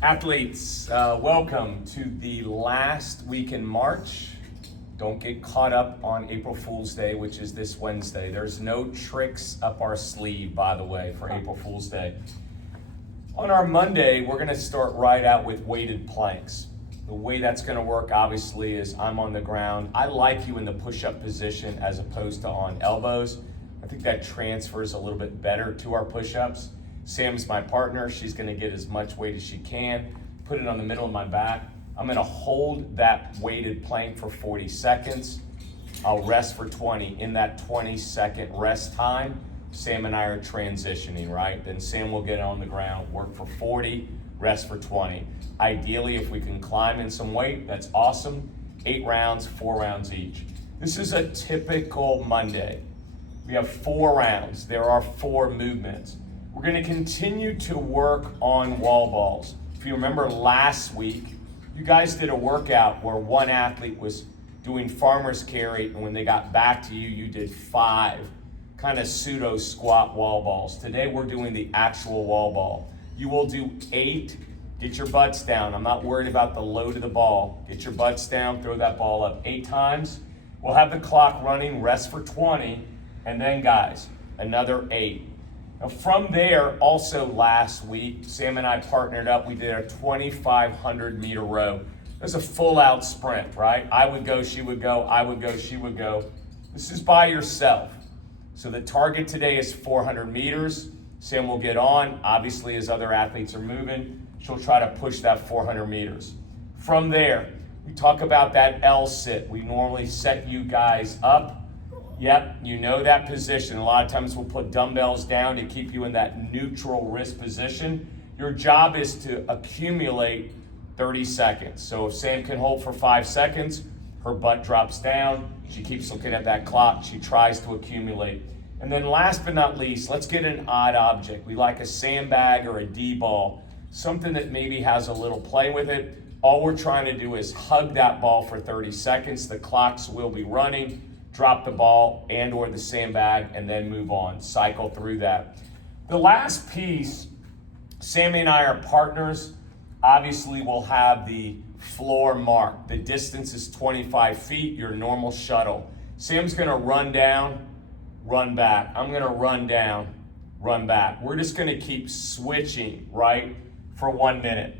Athletes, welcome to the last week in March. Don't get caught up on April Fool's Day, which is this Wednesday. There's no tricks up our sleeve, by the way, for April Fool's Day. On our Monday, we're gonna start right out with weighted planks. The way that's gonna work, obviously, is I'm on the ground. I like you in the push-up position as opposed to on elbows. I think that transfers a little bit better to our push-ups. Sam's my partner. She's gonna get as much weight as she can, put it on the middle of my back. I'm gonna hold that weighted plank for 40 seconds. I'll rest for 20. In that 20-second rest time, Sam and I are transitioning, right? Then Sam will get on the ground, work for 40, rest for 20. Ideally, if we can climb in some weight, that's awesome. 8 rounds, 4 rounds each. This is a typical Monday. We have 4 rounds. There are 4 movements. We're gonna continue to work on wall balls. If you remember last week, you guys did a workout where one athlete was doing farmer's carry, and when they got back to you, you did 5 kind of pseudo squat wall balls. Today, we're doing the actual wall ball. You will do 8, get your butts down. I'm not worried about the load of the ball. Get your butts down, throw that ball up 8 times. We'll have the clock running, rest for 20, and then guys, another 8. Now from there, also last week, Sam and I partnered up. We did a 2,500 meter row. That's a full out sprint, right? I would go, she would go, I would go, she would go. This is by yourself. So the target today is 400 meters. Sam will get on. Obviously, as other athletes are moving, she'll try to push that 400 meters. From there, we talk about that L sit. We normally set you guys up. Yep, you know that position. A lot of times we'll put dumbbells down to keep you in that neutral wrist position. Your job is to accumulate 30 seconds. So if Sam can hold for 5 seconds, her butt drops down. She keeps looking at that clock. She tries to accumulate. And then last but not least, let's get an odd object. We like a sandbag or a D-ball, something that maybe has a little play with it. All we're trying to do is hug that ball for 30 seconds. The clocks will be running. Drop the ball and or the sandbag and then move on, cycle through that. The last piece, Sammy and I are partners. Obviously we'll have the floor mark. The distance is 25 feet, your normal shuttle. Sam's gonna run down, run back. I'm gonna run down, run back. We're just gonna keep switching, right, for 1 minute.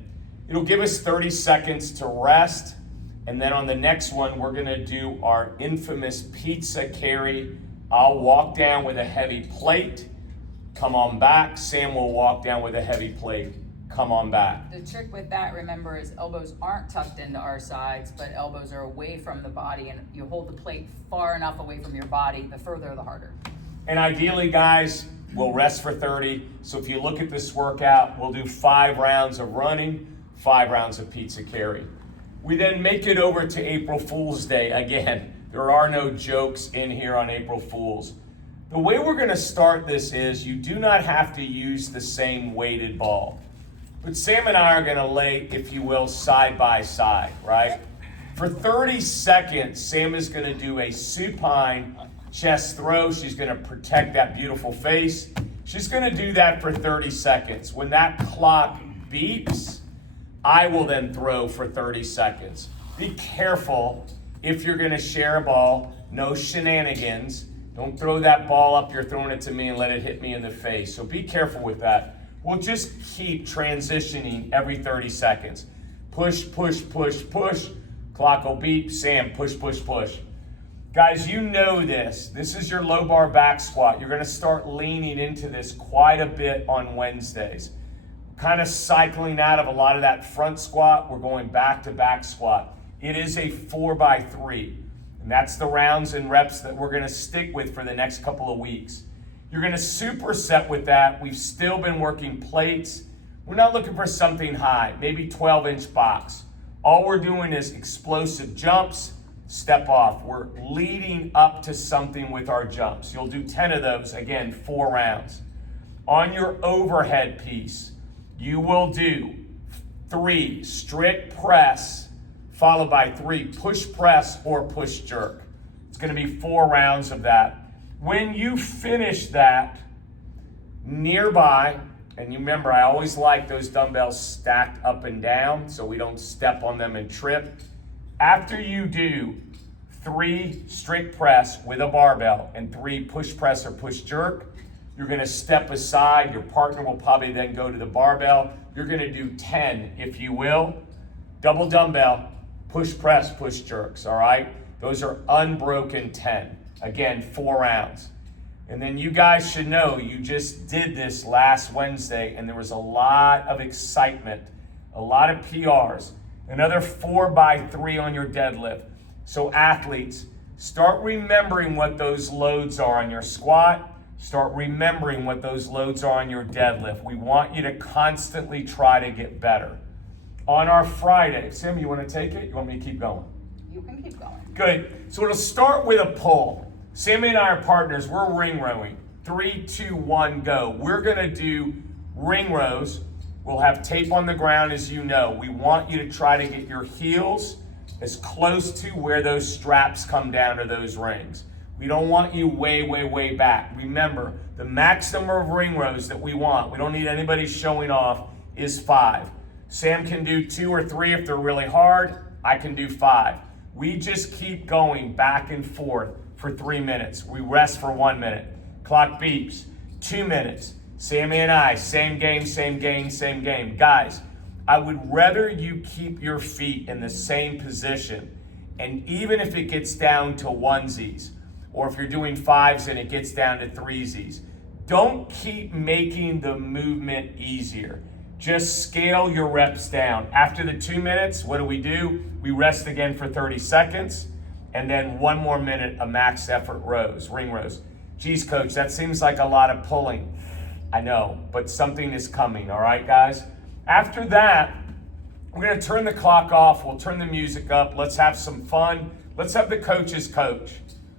It'll give us 30 seconds to rest. And then on the next one, we're gonna do our infamous pizza carry. I'll walk down with a heavy plate, come on back. Sam will walk down with a heavy plate, come on back. The trick with that, remember, is elbows aren't tucked into our sides, but elbows are away from the body, and you hold the plate far enough away from your body, the further the harder. And ideally, guys, we'll rest for 30. So if you look at this workout, we'll do 5 rounds of running, 5 rounds of pizza carry. We then make it over to April Fool's Day. Again, there are no jokes in here on April Fool's. The way we're gonna start this is you do not have to use the same weighted ball. But Sam and I are gonna lay, if you will, side by side, right? For 30 seconds, Sam is gonna do a supine chest throw. She's gonna protect that beautiful face. She's gonna do that for 30 seconds. When that clock beeps, I will then throw for 30 seconds. Be careful if you're gonna share a ball, no shenanigans. Don't throw that ball up, you're throwing it to me and let it hit me in the face. So be careful with that. We'll just keep transitioning every 30 seconds. Push, push, push, push. Clock will beep, Sam, push, push, push. Guys, you know this. This is your low bar back squat. You're gonna start leaning into this quite a bit on Wednesdays. Kind of cycling out of a lot of that front squat. We're going back to back squat. It is a 4x3. And that's the rounds and reps that we're gonna stick with for the next couple of weeks. You're gonna superset with that. We've still been working plates. We're not looking for something high, maybe 12-inch box. All we're doing is explosive jumps, step off. We're leading up to something with our jumps. You'll do 10 of those, again, 4 rounds. On your overhead piece, you will do 3 strict press, followed by 3 push press or push jerk. It's gonna be 4 rounds of that. When you finish that, nearby, And you remember, I always like those dumbbells stacked up and down so we don't step on them and trip. After you do 3 strict press with a barbell and 3 push press or push jerk, you're gonna step aside. Your partner will probably then go to the barbell. You're gonna do 10, if you will. Double dumbbell, push press, push jerks, all right? Those are unbroken 10. Again, 4 rounds. And then you guys should know you just did this last Wednesday and there was a lot of excitement, a lot of PRs, another 4x3 on your deadlift. So athletes, start remembering what those loads are on your squat. Start remembering what those loads are on your deadlift. We want you to constantly try to get better. On our Friday, Sam, you want to take it? You want me to keep going? You can keep going. Good. So it'll start with a pull. Sammy and I are partners. We're ring rowing. 3, 2, 1, go. We're going to do ring rows. We'll have tape on the ground, as you know. We want you to try to get your heels as close to where those straps come down to those rings. We don't want you way, way, way back. Remember, the maximum of ring rows that we want, we don't need anybody showing off, is 5. Sam can do 2 or 3 if they're really hard. I can do 5. We just keep going back and forth for 3 minutes. We rest for 1 minute. Clock beeps. 2 minutes. Sammy and I, same game, same game, same game. Guys, I would rather you keep your feet in the same position, and even if it gets down to onesies, or if you're doing 5s and it gets down to 3sies, don't keep making the movement easier. Just scale your reps down. After the 2 minutes, what do? We rest again for 30 seconds, and then 1 more minute of max effort rows, ring rows. Geez, coach, that seems like a lot of pulling. I know, but something is coming, all right, guys? After that, we're gonna turn the clock off. We'll turn the music up. Let's have some fun. Let's have the coaches coach.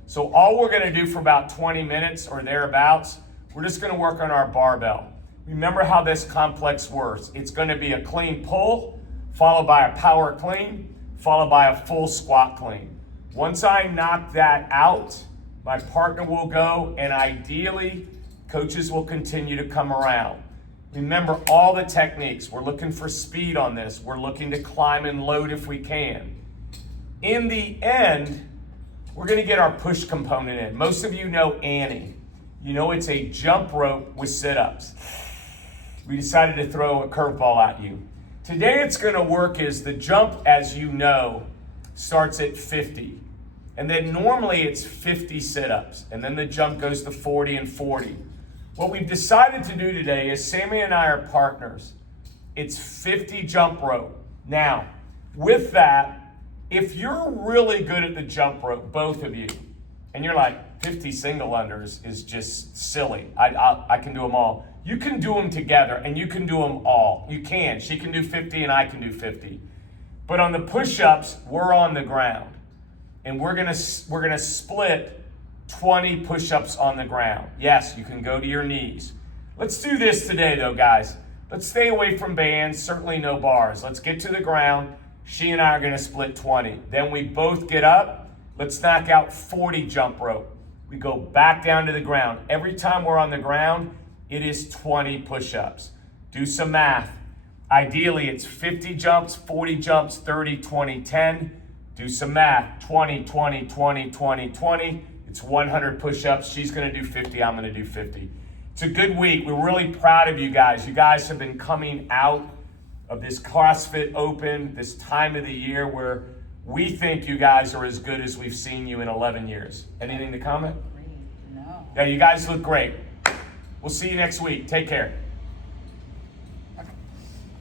So all we're gonna do for about 20 minutes or thereabouts, we're just gonna work on our barbell. Remember how this complex works. It's gonna be a clean pull, followed by a power clean, followed by a full squat clean. Once I knock that out, my partner will go, and ideally, coaches will continue to come around. Remember all the techniques. We're looking for speed on this. We're looking to climb and load if we can. In the end, we're gonna get our push component in. Most of you know Annie. You know it's a jump rope with sit-ups. We decided to throw a curveball at you. Today it's gonna work is the jump, as you know, starts at 50. And then normally it's 50 sit-ups. And then the jump goes to 40 and 40. What we've decided to do today is Sammy and I are partners. It's 50 jump rope. Now, with that, if you're really good at the jump rope, both of you, and you're like, 50 single unders is just silly. I can do them all. You can do them together, and you can do them all. You can. She can do 50, and I can do 50. But on the push-ups, we're on the ground, and we're gonna split 20 push-ups on the ground. Yes, you can go to your knees. Let's do this today, though, guys. Let's stay away from bands. Certainly no bars. Let's get to the ground. She and I are going to split 20. Then we both get up. Let's knock out 40 jump rope. We go back down to the ground. Every time we're on the ground, it is 20 push-ups. Do some math. Ideally, it's 50 jumps, 40 jumps, 30, 20, 10. Do some math. 20, 20, 20, 20, 20. It's 100 push-ups. She's going to do 50. I'm going to do 50. It's a good week. We're really proud of you guys. You guys have been coming out of this CrossFit Open, this time of the year where we think you guys are as good as we've seen you in 11 years. Anything to comment? No. Yeah, you guys look great. We'll see you next week. Take care.